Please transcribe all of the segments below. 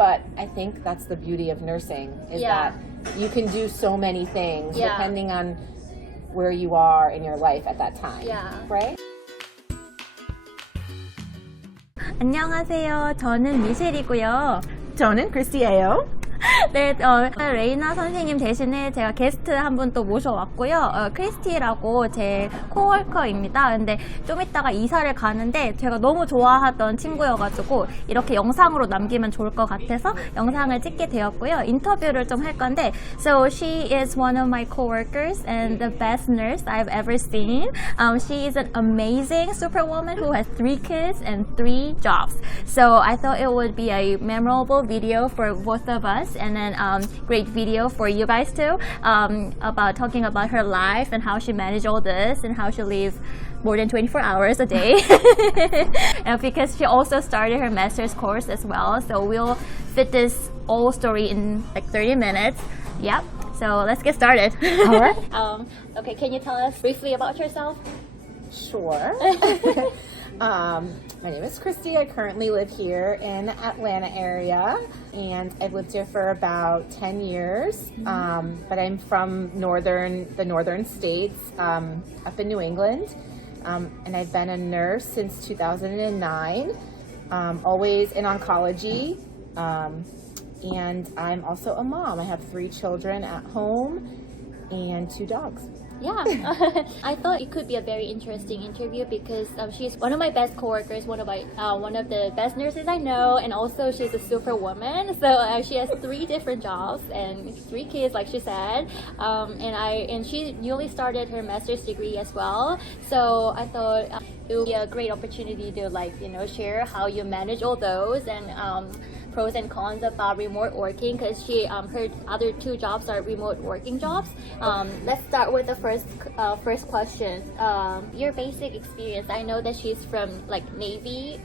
but I think that's the beauty of nursing is that you can do so many things depending on where you are in your life at that time. Right? 안녕하세요. 저는 미셸이고요. 저는 크리스티예요. 네, 레이나 선생님 대신에 제가 게스트 한 분 또 모셔왔고요. 크리스티라고 제 코워커입니다. 근데 좀 이따가 이사를 가는데 제가 너무 좋아하던 친구여가지고 이렇게 영상으로 남기면 좋을 것 같아서 영상을 찍게 되었고요. 인터뷰를 좀 할 건데, so she is one of my coworkers and the best nurse I've ever seen. She is an amazing superwoman who has 3 kids and 3 jobs. So I thought it would be a memorable video for both of us. And then great video for you guys too, about talking about her life and how she managed all this and how she lives more than 24 hours a day. And because she also started her master's course as well, so we'll fit this whole story in like 30 minutes. Yep. So let's get started. All right. Okay, can you tell us briefly about yourself? Sure. My name is Christy. I currently live here in Atlanta area, and I've lived here for about 10 years. But I'm from the northern states, up in New England, and I've been a nurse since 2009, always in oncology, and I'm also a mom. I have 3 children at home and 2 dogs. Yeah, I thought it could be a very interesting interview because she's one of my best coworkers, one of the best nurses I know, and also she's a superwoman. So she has 3 different jobs and 3 kids, like she said, and she newly started her master's degree as well. So I thought it would be a great opportunity to share how you manage all those and pros and cons about remote working, because her other 2 jobs are remote working jobs. Let's start with the first question. Your basic experience. I know that she's from Navy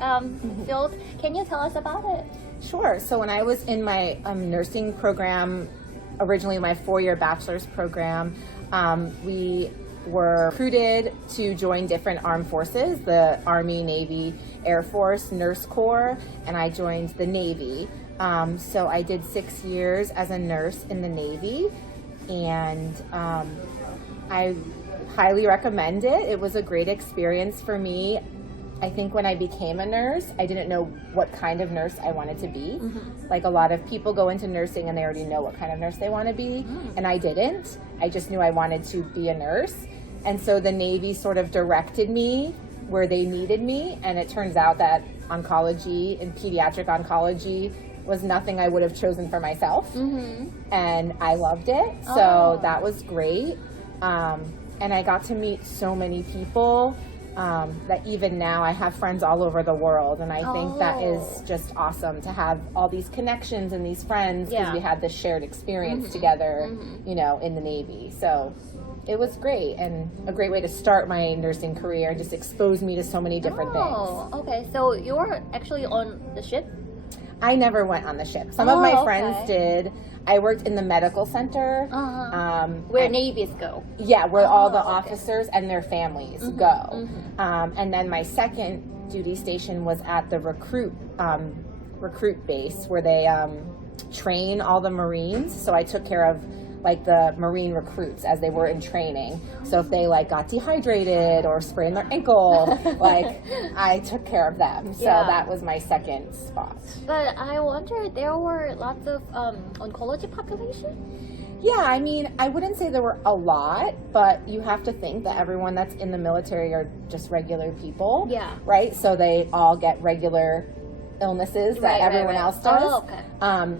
field. Can you tell us about it? Sure. So when I was in my nursing program, originally my 4-year bachelor's program, we were recruited to join different armed forces, the Army, Navy, Air Force, Nurse Corps, and I joined the Navy. So I did 6 years as a nurse in the Navy, and I highly recommend it. It was a great experience for me. I think when I became a nurse, I didn't know what kind of nurse I wanted to be. Like a lot of people go into nursing and they already know what kind of nurse they want to be, and I didn't. I just knew I wanted to be a nurse. And so the Navy sort of directed me where they needed me, and it turns out that oncology and pediatric oncology was nothing I would have chosen for myself. And I loved it, so that was great. And I got to meet so many people that even now I have friends all over the world, and I think that is just awesome to have all these connections and these friends because we had this shared experience together, in the Navy. So it was great, and a great way to start my nursing career, and just exposed me to so many different things. Oh, okay. So you were actually on the ship? I never went on the ship. Some of my friends did. I worked in the medical center. Where navies go. Yeah, where all the officers and their families go. And then my second duty station was at the recruit base where they train all the Marines. So I took care of the Marine recruits as they were in training. So if they got dehydrated or sprained their ankle, I took care of them. So that was my second spot. But I wonder, there were lots of oncology population? Yeah, I mean, I wouldn't say there were a lot, but you have to think that everyone that's in the military are just regular people. Yeah. Right? So they all get regular illnesses that everyone else does. Oh, okay.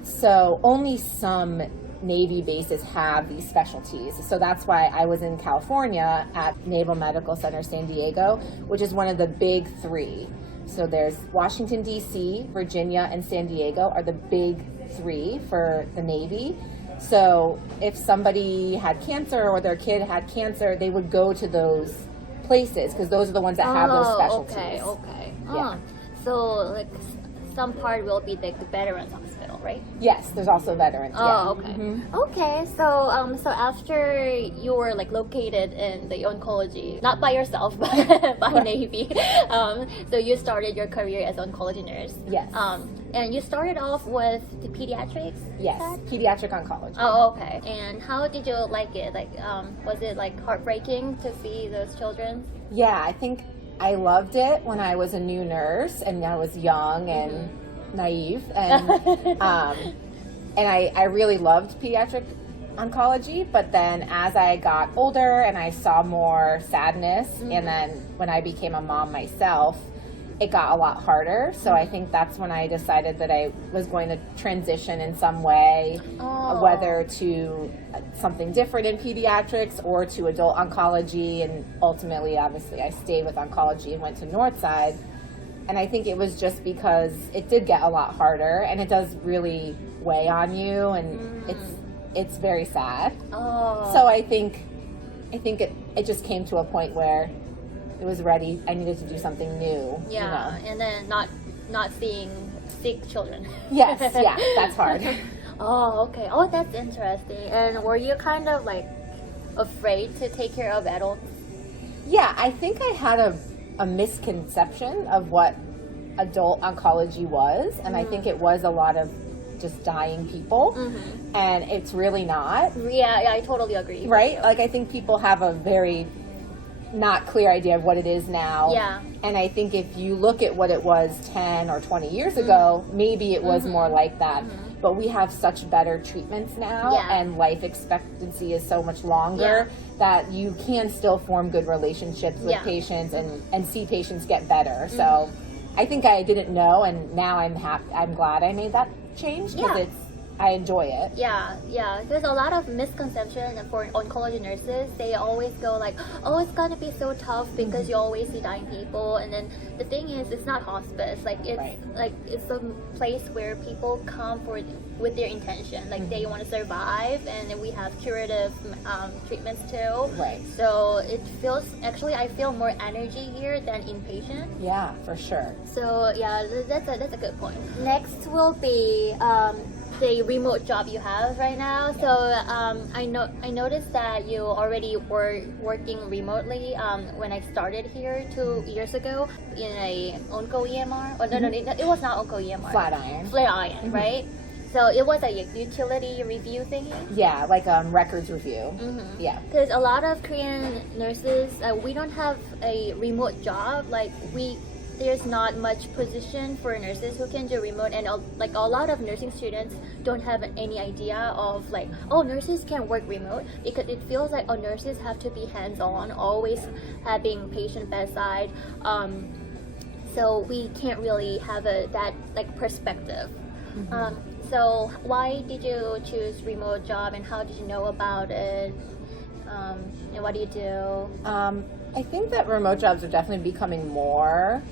So only some Navy bases have these specialties. So that's why I was in California at Naval Medical Center San Diego, which is one of the big 3. So there's Washington, D.C., Virginia, and San Diego are the big 3 for the Navy. So if somebody had cancer or their kid had cancer, they would go to those places because those are the ones that have those specialties. Okay. Yeah. So some part will be like the Veterans Hospital, right? Yes, there's also veterans. Oh, yeah. okay. Okay, so so after you were like located in the oncology, not by yourself, but by Navy, so you started your career as oncology nurse. Yes. And you started off with the pediatrics. Yes, pediatric oncology. Oh, okay. And how did you like it? Like, was it like heartbreaking to see those children? Yeah, I think I loved it when I was a new nurse and I was young and naive, and I really loved pediatric oncology. But then as I got older and I saw more sadness, and then when I became a mom myself, it got a lot harder. So I think that's when I decided that I was going to transition in some way, whether to something different in pediatrics or to adult oncology. And ultimately, obviously, I stayed with oncology and went to Northside. And I think it was just because it did get a lot harder, and it does really weigh on you, and it's very sad. So I think it just came to a point where it was ready. I needed to do something new. Yeah, you know? and then not seeing sick children. Yes, yeah, that's hard. Oh, okay. Oh, that's interesting. And were you kind of like afraid to take care of adults? Yeah, I think I had a misconception of what adult oncology was, and I think it was a lot of just dying people, and it's really not. Yeah, I totally agree. Right? Like, I think people have a very not clear idea of what it is now. Yeah. And I think if you look at what it was 10 or 20 years ago, maybe it was more like that. But we have such better treatments now, and life expectancy is so much longer that you can still form good relationships with patients and see patients get better. So I think I didn't know, and now I'm glad I made that change, because I enjoy it. Yeah. There's a lot of misconception for oncology nurses. They always go like, oh, it's gonna be so tough because you always see dying people. And then the thing is, it's not hospice. Like, it's a place where people come with their intention. Like, they want to survive, and then we have curative treatments too. Right. So it feels, actually, I feel more energy here than inpatient. Yeah, for sure. So yeah, that's a good point. Next will be the remote job you have right now. So I noticed that you already were working remotely when I started here 2 years ago in a Onco EMR. Oh, no, it was not Onco EMR. Flatiron, right? So it was a utility review thingy? Yeah, like records review. Yeah. Because a lot of Korean nurses, we don't have a remote job. Like, there's not much position for nurses who can do remote, and like a lot of nursing students don't have any idea of like, oh, nurses can work remote, because it feels like nurses have to be hands-on, always having patient bedside. So we can't really have that like perspective. So why did you choose remote job, and how did you know about it? And what do you do? I think that remote jobs are definitely becoming more.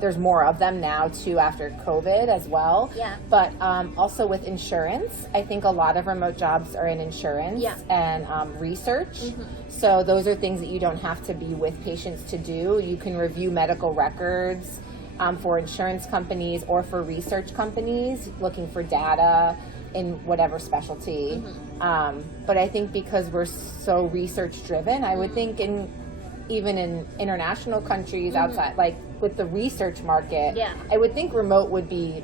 There's more of them now too after COVID as well. Yeah. But also with insurance, I think a lot of remote jobs are in insurance and research. So those are things that you don't have to be with patients to do. You can review medical records for insurance companies or for research companies looking for data in whatever specialty. But I think because we're so research driven, I would think even in international countries outside, like with the research market, I would think remote would be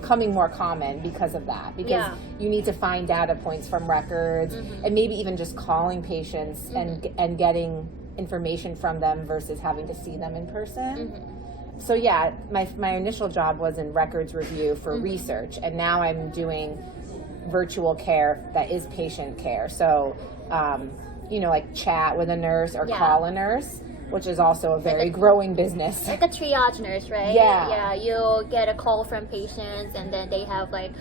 becoming more common because of that, because you need to find data points from records and maybe even just calling patients and getting information from them versus having to see them in person. So yeah, my initial job was in records review for research, and now I'm doing virtual care that is patient care. So like chat with a nurse or call a nurse, which is also a very growing business. Like a triage nurse, right? Yeah, you get a call from patients, and then they have like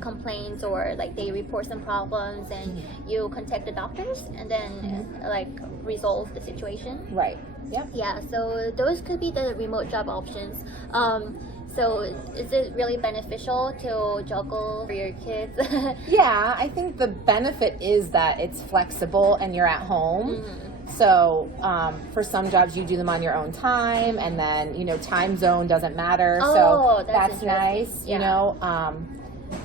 complaints, or like they report some problems, and you contact the doctors and then like resolve the situation. Right. Yep. Yeah, so those could be the remote job options. So is it really beneficial to juggle for your kids? Yeah, I think the benefit is that it's flexible and you're at home. So for some jobs, you do them on your own time, and then, you know, time zone doesn't matter. Oh, so that's nice, yeah. you know.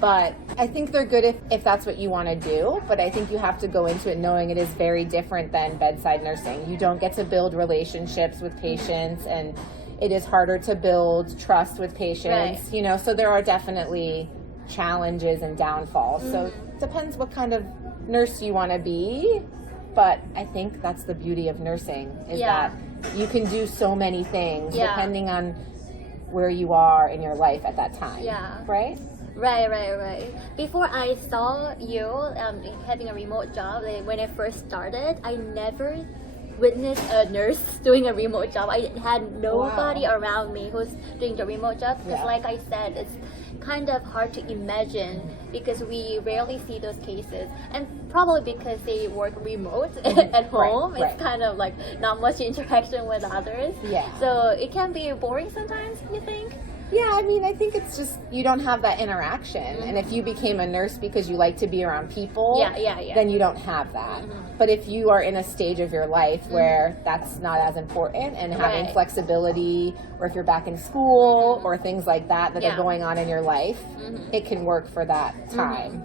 But I think they're good if that's what you want to do. But I think you have to go into it knowing it is very different than bedside nursing. You don't get to build relationships with patients, and it is harder to build trust with patients, Right. you know. So there are definitely challenges and downfalls. So it depends what kind of nurse you want to be. But I think that's the beauty of nursing is Yeah. that you can do so many things Yeah. depending on where you are in your life at that time. Yeah. Right? Right. Before I saw you having a remote job, like, when I first started, I never witnessed a nurse doing a remote job. I had nobody around me who's doing the remote job because, Yeah. like I said, it's kind of hard to imagine because we rarely see those cases, and probably because they work remote at home. right. It's kind of like not much interaction with others. Yeah. So it can be boring sometimes, you think? Yeah, I mean, I think it's just you don't have that interaction. And if you became a nurse because you like to be around people, Yeah. then you don't have that. But if you are in a stage of your life where that's not as important and having Right. flexibility, or if you're back in school or things like that Yeah. are going on in your life, it can work for that time.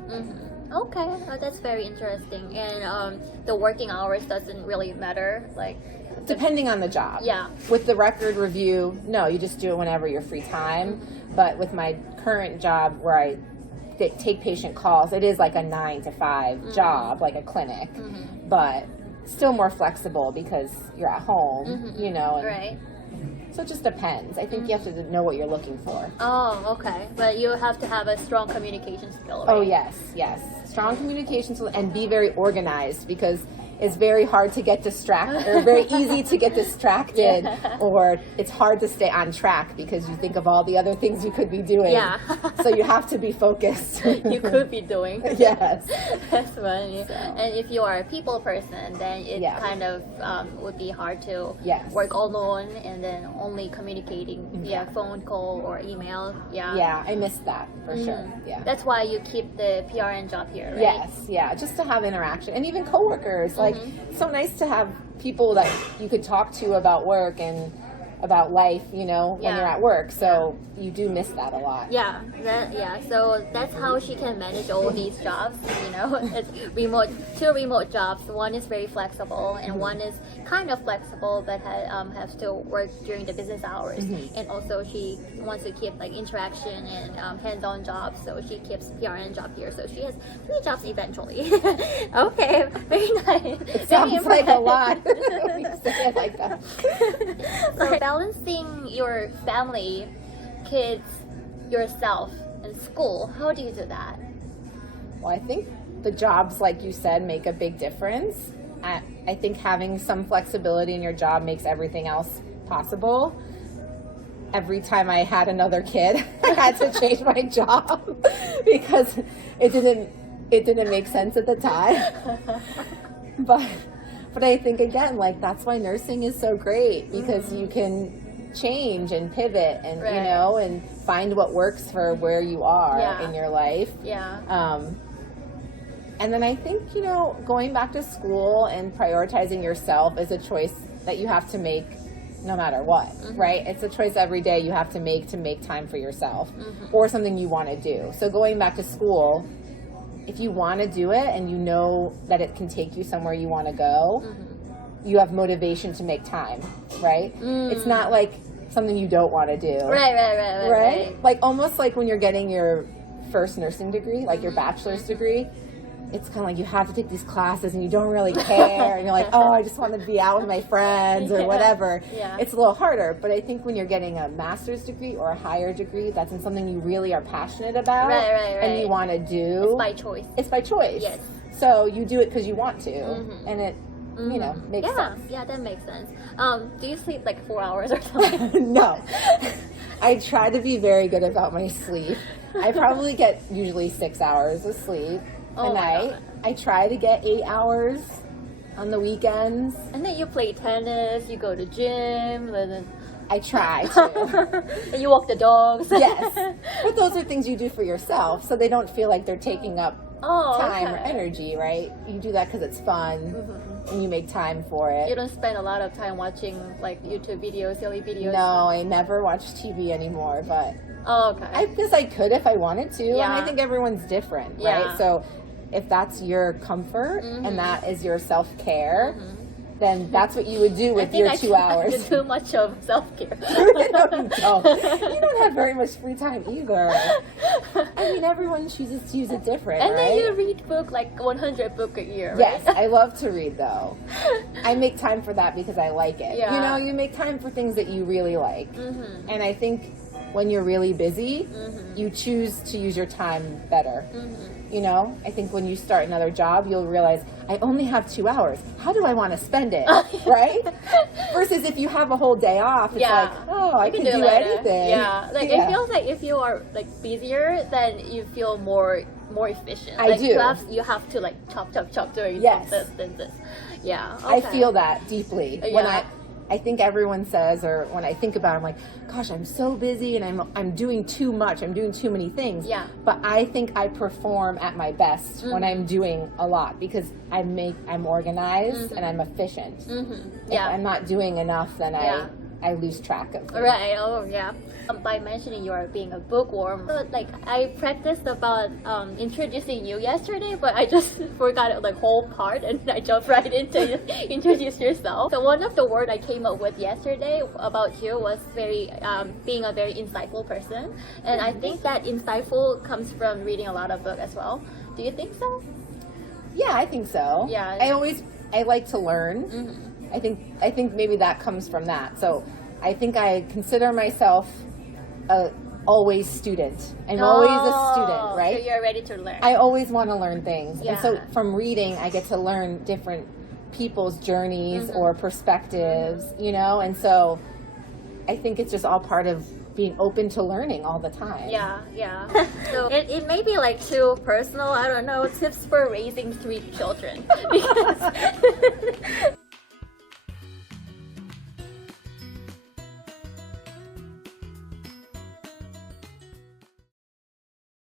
Okay, that's very interesting. And the working hours doesn't really matter, like. Depending on the job. Yeah. With the record review, no, you just do it whenever you're free time. But with my current job where I take patient calls, it is like a 9 to 5 job, like a clinic. But still more flexible because you're at home, you know. And Right. so it just depends. I think you have to know what you're looking for. Oh, okay. But you have to have a strong communication skill, right? Oh, yes. Strong communication skills and be very organized because it's very hard to get distracted or very easy to get distracted or it's hard to stay on track because you think of all the other things you could be doing. Yeah. So you have to be focused. You could be doing. Yes. That's funny. So. And if you are a people person, then it Yeah. kind of would be hard to Yes. work alone and then only communicating via Yeah. phone call or email. Yeah, I missed that for sure. Yeah. That's why you keep the PRN job here, right? Yes, just to have interaction and even coworkers. Like, it's so nice to have people that you could talk to about work and about life, you know, when Yeah. you're at work. So you do miss that a lot. Yeah, so that's how she can manage all these jobs, you know. It's two remote jobs. One is very flexible and one is kind of flexible but has to work during the business hours. And also she wants to keep like interaction and hands-on jobs, so she keeps PRN job here. So she has 3 jobs eventually. Okay, very nice. It sounds like a lot when you say it like that. So balancing your family, kids, yourself, and school, how do you do that? Well, I think the jobs, like you said, make a big difference. I think having some flexibility in your job makes everything else possible. Every time I had another kid, I had to change my job because it didn't make sense at the time. But I think again, like that's why nursing is so great because you can change and pivot and you know and find what works for where you are in your life. And then I think, you know, going back to school and prioritizing yourself is a choice that you have to make no matter what, right? It's a choice every day you have to make time for yourself or something you want to do. So going back to school, if you want to do it and you know that it can take you somewhere you want to go, you have motivation to make time, right? It's not like something you don't want to do. Right. Like almost like when you're getting your first nursing degree, like your bachelor's degree, it's kind of like you have to take these classes and you don't really care and you're like, oh, I just want to be out with my friends or whatever. It's a little harder, but I think when you're getting a master's degree or a higher degree, that's in something you really are passionate about and you want to do. It's by choice. It's by choice. Yes. So you do it because you want to and it, you know, makes sense. Yeah, that makes sense. Do you sleep like 4 hours or something? No. I try to be very good about my sleep. I probably get usually 6 hours of sleep a night. I try to get 8 hours on the weekends. And then you play tennis, you go to gym, then I try to. and you walk the dogs. Yes. But those are things you do for yourself, so they don't feel like they're taking up time or okay. energy, right? You do that because it's fun and you make time for it. You don't spend a lot of time watching like YouTube videos, silly videos. No, I never watch TV anymore, but Oh, okay. I guess I could if I wanted to. Yeah. And I think everyone's different, Yeah. right? So if that's your comfort and that is your self-care, then that's what you would do with your 2 hours. I do too much of self-care. No, you don't. You don't have very much free time either. I mean, everyone chooses to use it different, And right? then you read book like 100 book a year, right? Yes, I love to read though. I make time for that because I like it. Yeah. You know, you make time for things that you really like. And I think when you're really busy, you choose to use your time better. You know, I think when you start another job, you'll realize, I only have 2 hours. How do I want to spend it? Right? Versus if you have a whole day off, it's Yeah. like, oh, I You can do do later. anything. Yeah, like it feels like if you are like busier, then you feel more efficient. I like do. You have to like chop doing Yes. this. Yeah, I okay. feel that deeply. When Yeah. I think everyone says, or when I think about it, I'm like, gosh, I'm so busy and I'm doing too much. I'm doing too many things. Yeah. But I think I perform at my best when I'm doing a lot because I'm organized and I'm efficient. If Yeah. I'm not doing enough, then Yeah. I lose track of things. Right. Oh, yeah. By mentioning you are being a bookworm, like I practiced about introducing you yesterday, but I just forgot the whole part, and I jumped right into introduce yourself. So one of the words I came up with yesterday about you was being a very insightful person, and I think that insightful comes from reading a lot of books as well. Do you think so? Yeah, I think so. Yeah. I like to learn. I think maybe that comes from that. So I think I consider myself a always student. I'm always a student, right? So you're ready to learn. I always want to learn things. Yeah. And so from reading, I get to learn different people's journeys or perspectives, you know? And so I think it's just all part of being open to learning all the time. Yeah. So it may be like too personal. I don't know. Tips for raising 3 children. Because